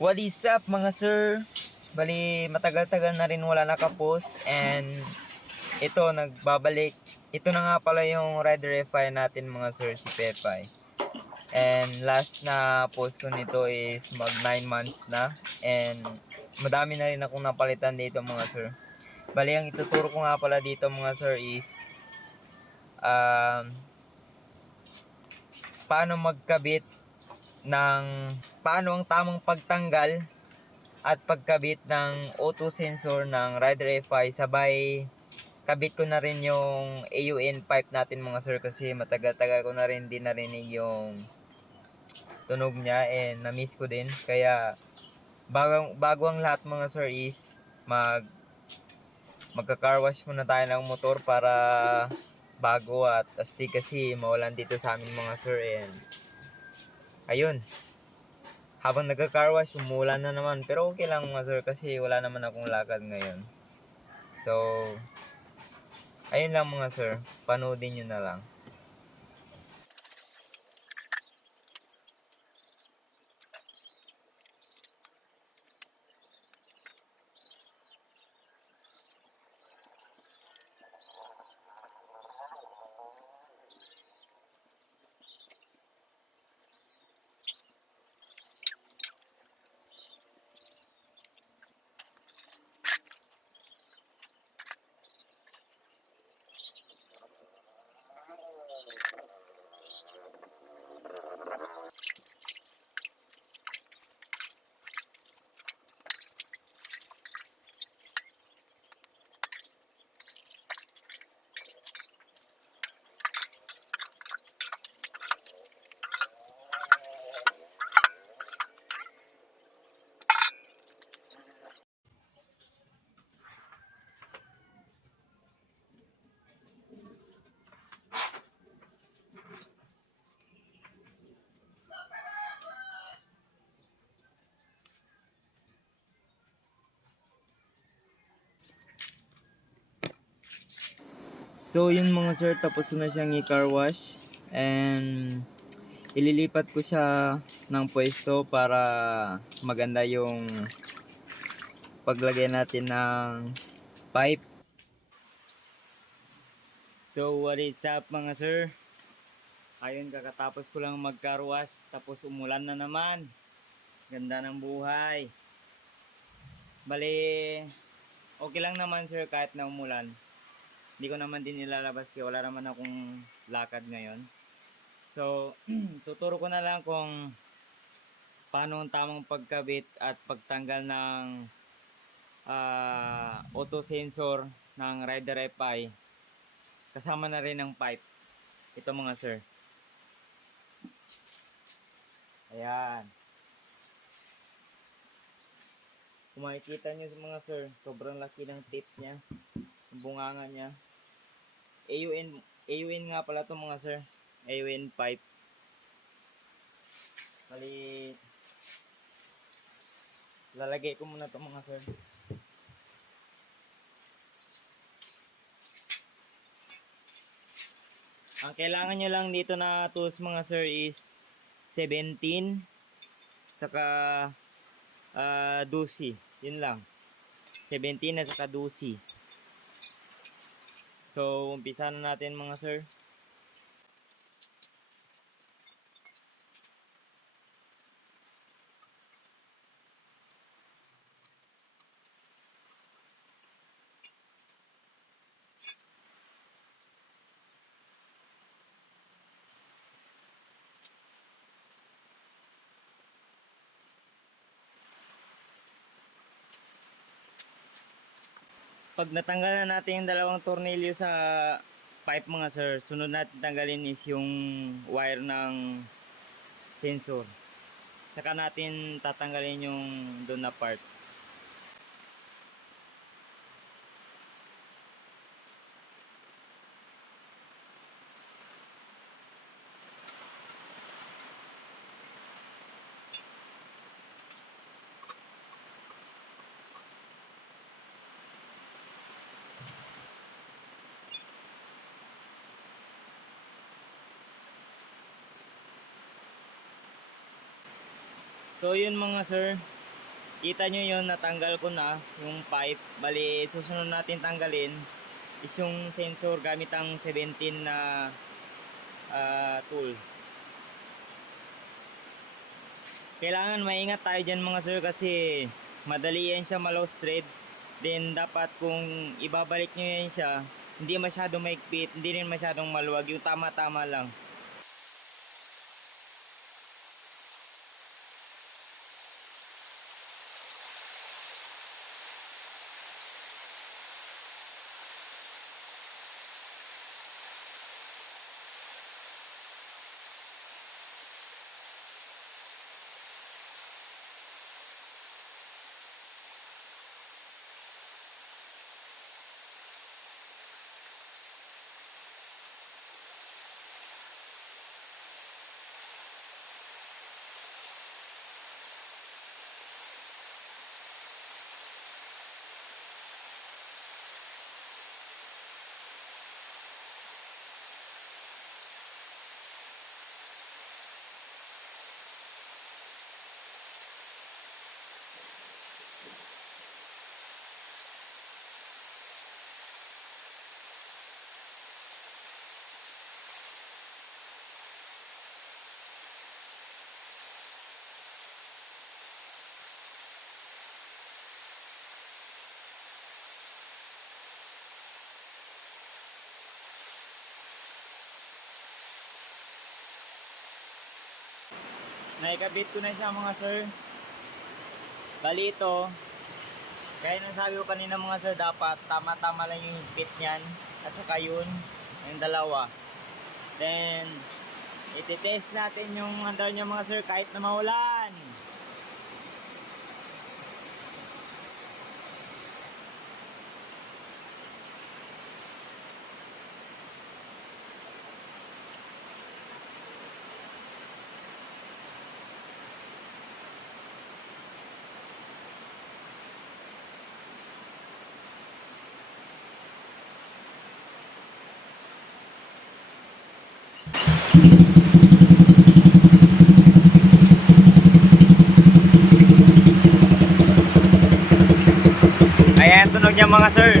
What is up mga sir? Bali matagal-tagal na rin wala nakapost and ito nagbabalik. Ito na nga pala yung Rider Fi natin mga sir, si Pepay. And last na post ko nito is mag 9 months na and madami na rin akong napalitan dito mga sir. Bali ang ituturo ko nga pala dito mga sir is paano magkabit ng paano ang tamang pagtanggal at pagkabit ng auto sensor ng Rider Fi, sabay kabit ko na rin yung AUN pipe natin mga sir, kasi matagal-tagal ko na rin din narinig yung tunog niya and na-miss ko din. Kaya bago ang lahat mga sir is magka-car wash muna tayo ng motor para bago at astig, kasi mawalan dito sa amin mga sir. And ayun, habang nagka-car wash, umulan na naman. Pero okay lang mga sir, kasi wala naman akong lakad ngayon. So, ayun lang mga sir. Panoodin nyo na lang. So yun mga sir, tapos ko na siyang i-car wash and ililipat ko siya ng pwesto para maganda yung paglagay natin ng pipe. So what is up mga sir? Ayun, kakatapos ko lang mag-car wash, tapos umulan na naman. Ganda ng buhay. Bali, okay lang naman sir kahit na umulan. Hindi ko naman din ilalabas kasi wala naman akong lakad ngayon. So, tuturo ko na lang kung paano ang tamang pagkabit at pagtanggal ng auto sensor ng Rider Fi. Kasama na rin ng pipe. Ito mga sir. Ayan. Kung makikita nyo mga sir, sobrang laki ng tip niya. Ang bunganga niya. AUN nga pala ito mga sir. AUN pipe. Bali, lalagay ko muna ito mga sir. Ang kailangan nyo lang dito na tools mga sir is 17 saka 12. Yun lang. 17 at saka 12. So, umpisa na natin mga sir. Pag natanggal na natin yung dalawang tornilyo sa pipe mga sir, sunod natin tanggalin is yung wire ng sensor. Saka natin tatanggalin yung doon na part. So yun mga sir, Kita nyo yun, natanggal ko na yung pipe. Bali, susunod natin tanggalin is yung sensor gamit ang 17 na tool. Kailangan maingat tayo dyan mga sir kasi madali yan siya ma-loose thread. Then dapat kung ibabalik nyo yan siya, hindi masyadong maigpit, hindi rin masyadong maluwag, yung tama-tama lang. Naikabit ko na siya mga sir. Bali ito, gaya ng sabi ko kanina mga sir, dapat tama-tama lang yung higpit niyan at saka yun, yung dalawa. Then ititest natin yung andar niya mga sir kahit na maulan. Ayan, tunog niya mga sir.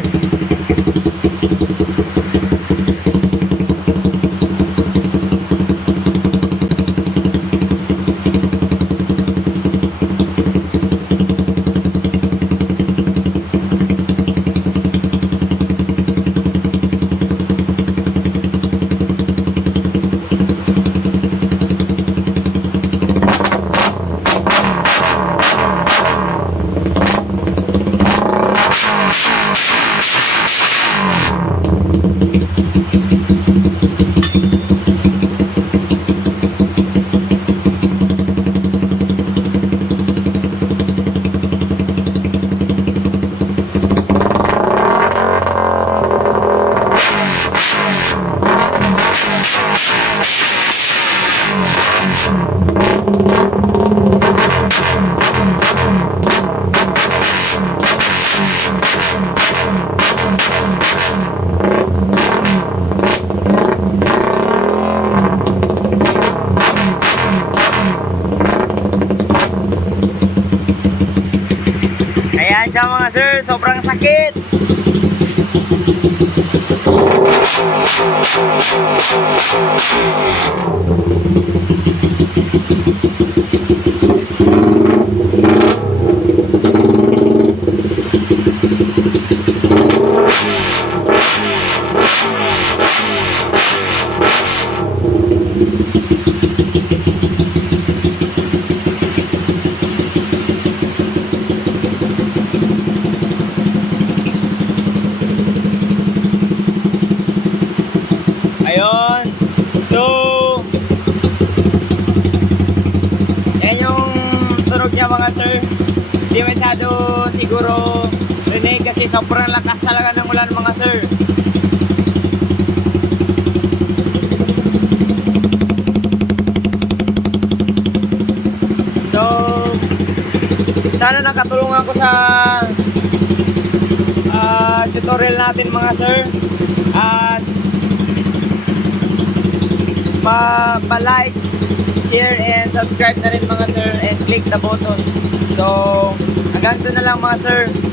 Ayan siya mga sir, sobrang sakit. Ayun. So, yan yung tunog niya mga sir. Hindi masyado siguro rinig kasi sobrang lakas talaga ng ulan mga sir. So, sana nakatulungan ko sa tutorial natin mga sir. At pa-like, share, and subscribe na rin mga sir, and click the button. So, Hanggang doon na lang mga sir.